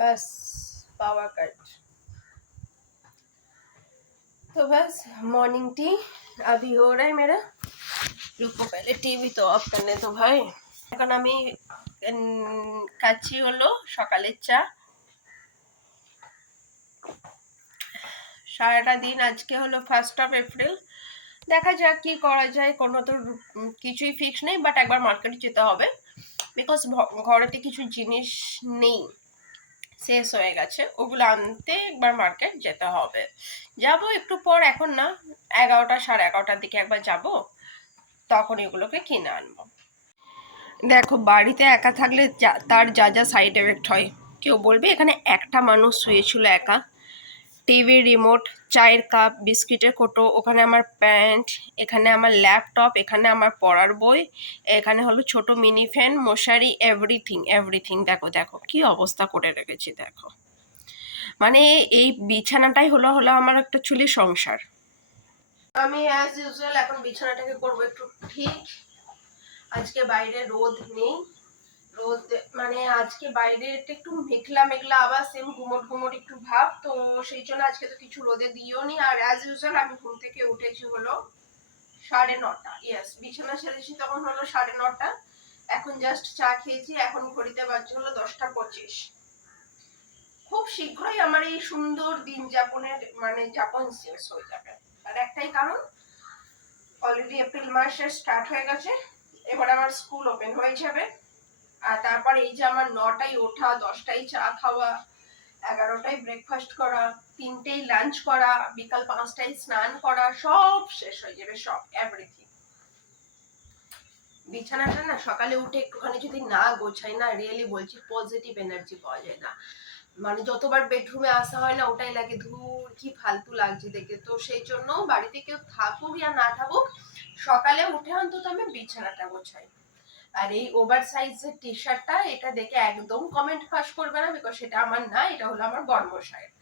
बस power cut. तो बस मॉर्निंग टी अभी हो रहा है मेरा। रुको पहले टीवी तो ऑफ करने तो भाई। এখন আমি খাচ্ছি হলো সকালের চা। সারাটা দিন আজকে হলো 1st অফ এপ্রিল, দেখা যাক কি করা যায়। কোনো তো কিছুই ফিক্স নেই, বাট একবার মার্কেটে যেতে হবে বিকজ ঘরেতে কিছু জিনিস নেই, শেষ হয়ে গেছে, ওগুলো আনতে একবার মার্কেট যেতে হবে। যাব একটু পর, এখন না, 11টা 11:30টার দিকে একবার যাব, তখন এগুলোকে কিনে আনবো। দেখো বাড়িতে একা থাকলে তার যা যা সাইড এফেক্ট হয় কেউ বলবে। এখানে একটা মানুষ শুয়েছিল একা, টিভির রিমোট, চায়ের কাপ, বিস্কিটের কোটো, ওখানে আমার প্যান্ট, এখানে আমার ল্যাপটপ, এখানে আমার পড়ার বই, এখানে হলো ছোট মিনি ফ্যান, মশারি, এভরিথিং এভরিথিং। দেখো দেখো কি অবস্থা করে রেখেছি দেখো। মানে এই বিছানাটাই হলো হলো আমার একটা চুলি সংসার। আমি অ্যাজ ইউজুয়াল এখন বিছানাটাকে করবো একটু ঠিক। আজকে বাইরে রোদ নেই, রোদ মানে আজকে বাইরে একটু মেঘলা মেঘলা, আবার সেম গুমট গুমট একটু ভাব, তো সেই জন্য আজকে তো কিছু রোদে দিও নি। আর অ্যাজ ইউজুয়াল আমি ঘুম থেকে উঠেছি হলো 9:30। ইয়েস, বিছানা ছেড়েছি তখন হলো 9:30। এখন জাস্ট চা খেয়েছি, এখন ঘড়িতে বাজছে হলো 10:25। খুব শীঘ্রই আমার এই সুন্দর দিন যাপনের যাপন শেষ হয়ে যাবে। আর একটাই কারণ, অলরেডি এপ্রিল মাসের স্টার্ট হয়ে গেছে, এবার আমার স্কুল ওপেন হয়ে যাবে। আর তারপর এই যে আমার 9টায় ওঠা, 10টায় চা খাওয়া, 11টায় ব্রেকফাস্ট করা, 3টেই লাঞ্চ করা, বিকাল 5টায় স্নান করা, সব শেষ হয়ে যাবে, সব এভরিথিং। বিছানাটা না সকালে উঠে একটুখানি যদি না গোছাই না, রিয়েলি বলছি পজিটিভ এনার্জি পাওয়া যায় না। মানে যতবার বেডরুমে আসা হয় না, ওটাই লাগে ধুর কি ফালতু লাগছে দেখে। তো সেই জন্য বাড়িতে কেউ থাকুক या না থাকুক, সকালে উঠে অন্তত আমি বিছানাটা গোছাই। আর এই ওভার সাইজের টি শার্টটা, এটা দেখে একদম কমেন্ট ফাঁস করবে না, বিকজ সেটা আমার না, এটা হলো আমার বর্মশায়ের।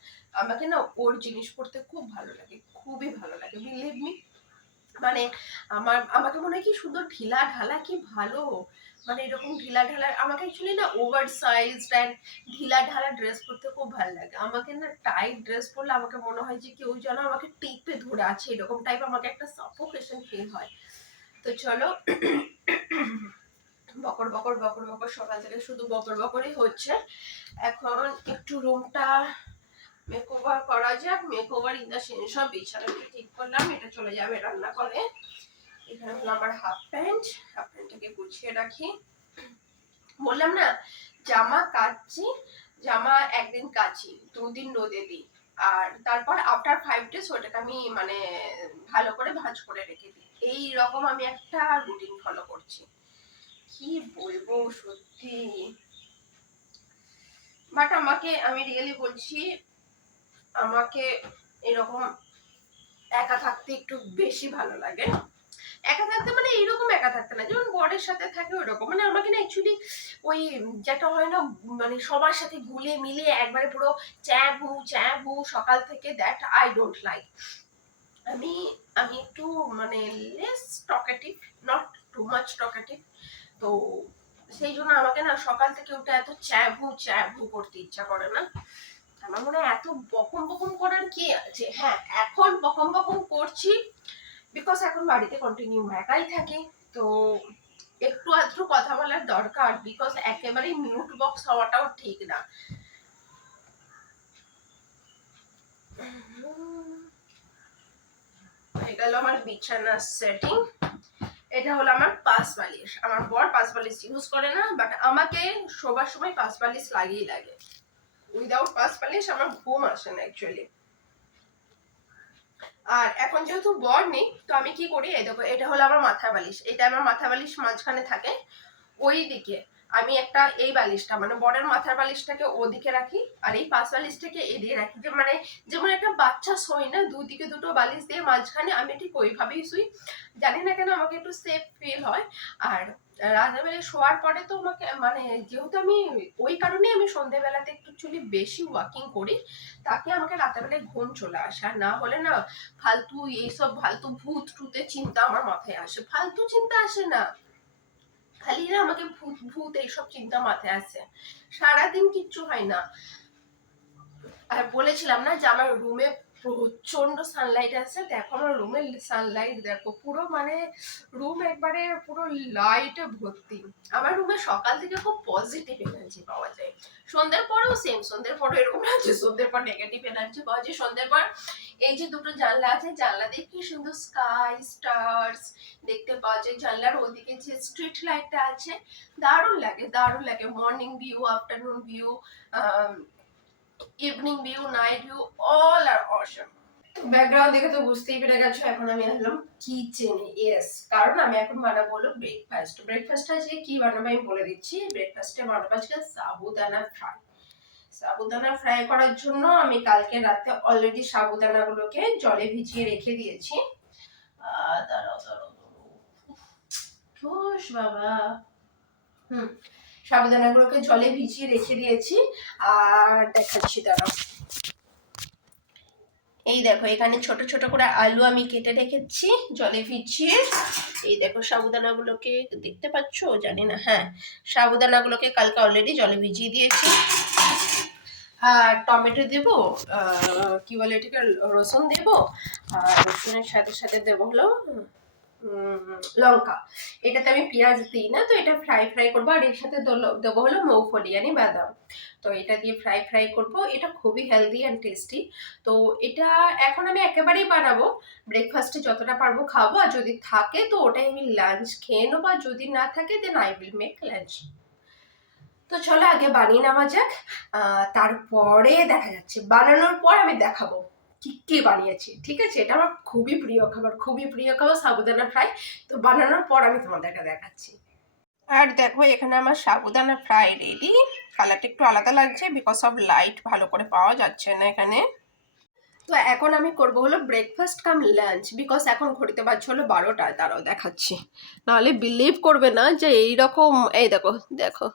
আমাকে না ওর জিনিস পরতে খুব ভালো লাগে, খুবই ভালো লাগে, বিলিভ মি। মানে আমাকে মনে হয় কি সুন্দর ঢিলা ঢালা, কি ভালো। মানে এরকম ঢিলা ঢালা আমাকে অ্যাকচুয়ালি না ওভার সাইজ অ্যান্ড ঢিলা ঢালা ড্রেস পরতে খুব ভালো লাগে। আমাকে না টাইট ড্রেস পরলে আমাকে মনে হয় যে কেউ যেন আমাকে টিপে ধরে আছে, এরকম টাইপ আমাকে একটা সাফোকেশন ফিল হয়। তো চলো, বকর বকর বকর বকর সকাল থেকে শুধু বকর বকরই হচ্ছে। এখন একটু রুমটা মেকওভার করা যাক। Makeover in the sense of বিছানাটা ঠিক করলাম, এটা চলে যাবে রান্না করে। এখানে হলো আমার হাফ প্যান্টটাকে গুছিয়ে রাখি। বললাম না, জামা কাচ্ছি, জামা একদিন কাচি, 2 দিন রোদে দিই, আর তারপর আফটার 5 days ওটাকে আমি ভালো করে ভাঁজ করে রেখে দিই। এই রকম আমি একটা রুটিন ফলো করছি। কি বলবো সত্যি, বাট আমি রিয়েলি বলছি, আমাকে এরকম একা থাকতে একটু বেশি ভালো লাগে। একা থাকতে মানে এইরকম একা থাকতে না যেমন বরের সাথে থাকে ওইরকম, আমাকে না অ্যাকচুয়ালি ওই যেটা হয় না, সবার সাথে ঘুলে মিলে একবারে পুরো চ্যাবু সকাল থেকে, দ্যাট আই ডোন্ট লাইক। আমি আমি একটু less talkative, not too much talkative. তো সেই জন্য আমাকে না সকাল থেকে উঠে এত চ্যাবু করতে ইচ্ছা করে না। আমার মনে হয় এত বকম বকম করার কি আছে। হ্যাঁ, এখন বকম বকম করছি বিকজ এখন বাড়িতে কন্টিনিউ একাই থাকি, তো একটু আধটু কথা বলার দরকার, বিকজ একেবারেই মিউট বক্স হওয়াটাও ঠিক না। এটা হলো আমার বিছানার সেটিং। এটা হলো আমার পাশ বালিশ। আমার বর পাশ বালিশ ইউজ করে না, বাট আমাকে শোবার সময় পাশ বালিশ লাগেই লাগে। উইদাউট পাশ বালিশ আমার ঘুম আসে না অ্যাকচুয়ালি। আর এখন যেহেতু বর নেই, তো আমি কি করি, এই দেখো, এটা হলো আমার মাথা বালিশ। এটা আমার মাথা বালিশ মাঝখানে থাকে, ওই দিকে আমি একটা এই বালিশটা বরের মাথার বালিশটাকে ওদিকে রাখি, আর এই পাশ বালিশটাকে এদিকে রাখি। যে যেমন একটা বাচ্চা শোয় না, দুদিকে দুটো বালিশ দিয়ে মাঝখানে, আমি ঠিক ওইভাবেই শুই। জানি না কেন আমাকে একটু সেফ ফিল হয়। আর রাত্রেবেলায় শোয়ার পরে তো আমাকে যেহেতু আমি ওই কারণে আমি সন্ধ্যেবেলাতে একটু চুলি বেশি ওয়াকিং করি, তাকে আমাকে রাত্রেবেলায় ঘুম চলে আসে। আর না হলে না ফালতু এইসব ফালতু ভূত টুতের চিন্তা আমার মাথায় আসে। ফালতু চিন্তা আসে না, খালি না আমাকে ভূত ভূত এইসব চিন্তা মাথায় আসে। সারাদিন কিচ্ছু হয় না, আর বলেছিলাম না যে আমার রুমে প্রচন্ড সানলাইট আছে, দেখো আমার রুমের সানলাইট দেখো, পুরো মানে রুম একবারে পুরো লাইটে ভর্তি। আমার রুমে সকাল থেকে খুব পজিটিভ এনার্জি পাওয়া যায়, সন্ধ্যের পরেও সেম, সন্ধ্যের পরে এরকম আছে, সন্ধ্যের পর নেগেটিভ এনার্জি পাওয়া যায়। সন্ধ্যের পর এই যে দুটো জানলা আছে, জানলা দিয়ে কি সুন্দর স্কাই স্টার্স দেখতে পাওয়া যায়, জানলার ওদিকে যে স্ট্রিট লাইটটা আছে, দারুণ লাগে, দারুণ লাগে। Morning view, afternoon view, evening view, night view, all are awesome. Background দেখে তো বুঝতেই পেরে গেছো এখন আমি আসলাম কিচেনে। ইয়েস, কারণ আমি এখন বানাবো হলো ব্রেকফাস্ট। ব্রেকফাস্ট আজকে কি বানাবো আমি বলে দিচ্ছি। ব্রেকফাস্টে বানাবো আজকে সাবুদানা ফ্রাই। সাবুদানা ফ্রাই করার জন্য আমি কালকে রাতে অলরেডি সাবুদানাগুলোকে জলে ভিজিয়ে রেখে দিয়েছি। দাঁড়াও দাঁড়াও, খুশ বাবা। সাবুদানাগুলোকে জলে ভিজিয়ে রেখে দিয়েছি। আর দেখাচ্ছি, দাঁড়াও। এই দেখো এখানে ছোট ছোট করে আলু আমি কেটে রেখেছি জলে ভিজিয়ে। এই দেখো সাবুদানাগুলোকে দেখতে পাচ্ছ, জানি না, হ্যাঁ, সাবুদানাগুলোকে কালকে অলরেডি জলে ভিজিয়ে দিয়েছি। আর টমেটো দেবো, কি বলে এটাকে, রসুন দেবো, আর রসুনের সাথে সাথে দেবো হলো লঙ্কা। এটাতে আমি পেঁয়াজ দিই না, তো এটা ফ্রাই ফ্রাই করবো। আর এর সাথে দেবো হলো মুগফলি মানে বাদাম। তো এটা দিয়ে ফ্রাই ফ্রাই করবো। এটা খুবই হেলদি অ্যান্ড টেস্টি। তো এটা এখন আমি একেবারেই বানাবো, ব্রেকফাস্টে যতটা পারবো খাবো, আর যদি থাকে তো ওটাই আমি লাঞ্চ খেয়ে নেবো, আর যদি না থাকে then I will make lunch. তো চলো আগে বানিয়ে নেওয়া যাক, তারপরে দেখা যাচ্ছে। বানানোর পর আমি দেখাবো কি কি বানিয়েছি, ঠিক আছে? এটা আমার খুবই প্রিয় খাবার, খুবই প্রিয় খাবার সাবুদানা ফ্রাই। তো বানানোর পর আমি তোমাদেরকে দেখাচ্ছি। আর দেখো এখানে আমার সাবুদানা ফ্রাই রেডি। কালারটা একটু আলাদা লাগছে বিকজ অফ লাইট ভালো করে পাওয়া যাচ্ছে না এখানে। তো এখন আমি করবো হলো ব্রেকফাস্ট কাম লাঞ্চ, বিকজ এখন ঘড়িতে বাজছে হলো 12টা। তারাও দেখাচ্ছি, নাহলে বিলিভ করবে না যে এইরকম। এই দেখো দেখো,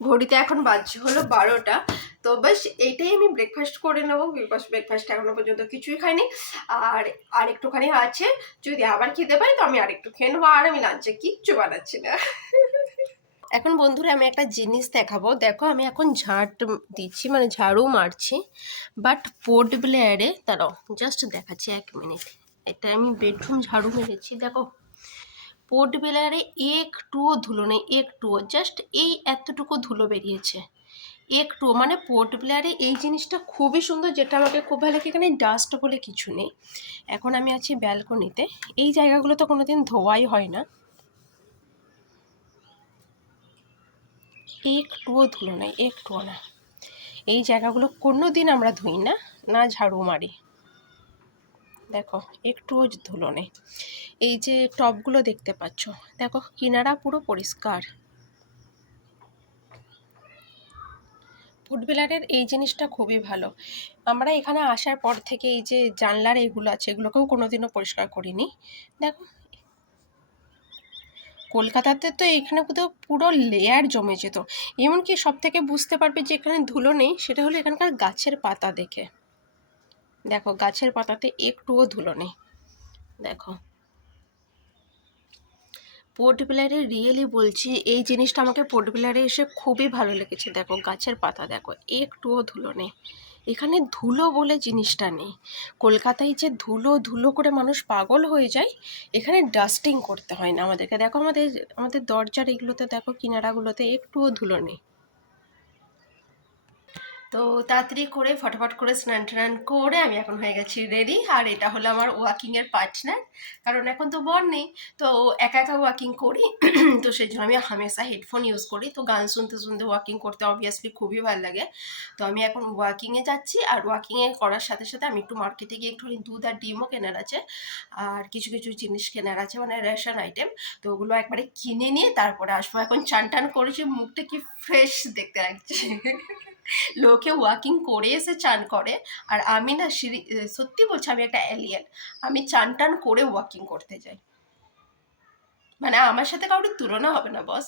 ঘড়িতে এখন বাজছে হলো 12টা। তো বাস এইটাই আমি ব্রেকফাস্ট করে নেবো, বিকজ ব্রেকফাস্ট এখনো পর্যন্ত কিছুই খাইনি। আর একটুখানি আছে, যদি আবার খিদে পাই তো আমি আরেকটু খেয়ে নেবো। আর আমি লাঞ্চে কিচ্ছু বানাচ্ছি না। এখন বন্ধুরা আমি একটা জিনিস দেখাবো। দেখো আমি এখন দিচ্ছি, মানে ঝাড়ু মারছি, বাট পোর্ট ব্লেয়ারে, দাঁড়াও জাস্ট দেখাচ্ছি 1 মিনিট। এটা আমি বেডরুম ঝাড়ু মেরেছি, দেখো পোর্ট ব্লেয়ারে একটুও ধুলো নেই, একটুও, জাস্ট এই এতটুকু ধুলো বেরিয়েছে, একটু। মানে পোর্ট ব্লেয়ারে এই জিনিসটা খুবই সুন্দর, যেটা আমাকে খুব ভালো লাগে। এখানে ডাস্ট বলে কিছু নেই। এখন আমি আছি ব্যালকনিতে, এই জায়গাগুলো তো কোনোদিন ধোয়াই হয় না, একটুও ধুলো নেই, একটুও না। এই জায়গাগুলো কোনো দিন আমরা ধুই না, না ঝাড়ু মারি। দেখো একটুও ধুলো নেই। এই যে টবগুলো দেখতে পাচ্ছ, দেখো কিনারা পুরো পরিষ্কার। ফুডবিলারের এই জিনিসটা খুবই ভালো। আমরা এখানে আসার পর থেকে এই যে জানলার এইগুলো আছে, এগুলোকেও কোনোদিনও পরিষ্কার করিনি। দেখো কলকাতাতে তো এখানে কোথাও পুরো লেয়ার জমে যেত। এমনকি সব থেকে বুঝতে পারবে যে এখানে ধুলো নেই, সেটা হলো এখানকার গাছের পাতা দেখে। দেখো গাছের পাতাতে একটুও ধুলো নেই। দেখো পোর্ট ব্লেয়ারে রিয়েলি বলছি, এই জিনিসটা আমাকে পোর্ট ব্লেয়ারে এসে খুবই ভালো লেগেছে। দেখো গাছের পাতা দেখো, একটুও ধুলো নেই। এখানে ধুলো বলে জিনিসটা নেই। কলকাতায় যে ধুলো ধুলো করে মানুষ পাগল হয়ে যায়, এখানে ডাস্টিং করতে হয় না আমাদেরকে। দেখো আমাদের আমাদের দরজার এগুলোতে দেখো কিনারাগুলোতে একটুও ধুলো নেই। তো তাড়াতাড়ি করে ফটাফট করে স্নান টান করে আমি এখন হয়ে গেছি রেডি। আর এটা হলো আমার ওয়াকিংয়ের পার্টনার, কারণ এখন তো বর নেই, তো একা একা ওয়াকিং করি। তো সেই জন্য আমি হামেশা হেডফোন ইউজ করি, তো গান শুনতে শুনতে ওয়াকিং করতে অবভিয়াসলি খুবই ভালো লাগে। তো আমি এখন ওয়াকিংয়ে যাচ্ছি, আর ওয়াকিংয়ে করার সাথে সাথে আমি একটু মার্কেটে গিয়ে একটু দুধ আর ডিমও কেনার আছে, আর কিছু কিছু জিনিস কেনার আছে, মানে রেশন আইটেম। তো ওগুলো একবারে কিনে নিয়ে তারপরে আসবো। এখন চান টান করেছি, মুখটা কি ফ্রেশ দেখতে লাগছে। লোকে ওয়াকিং করে এসে চান করে, আর আমি না সত্যি বলছি আমি একটা এলিয়েন। আমি চান টান করে ওয়াকিং করতে যাই, মানে আমার সাথে কারোর তুলনা হবে না বস।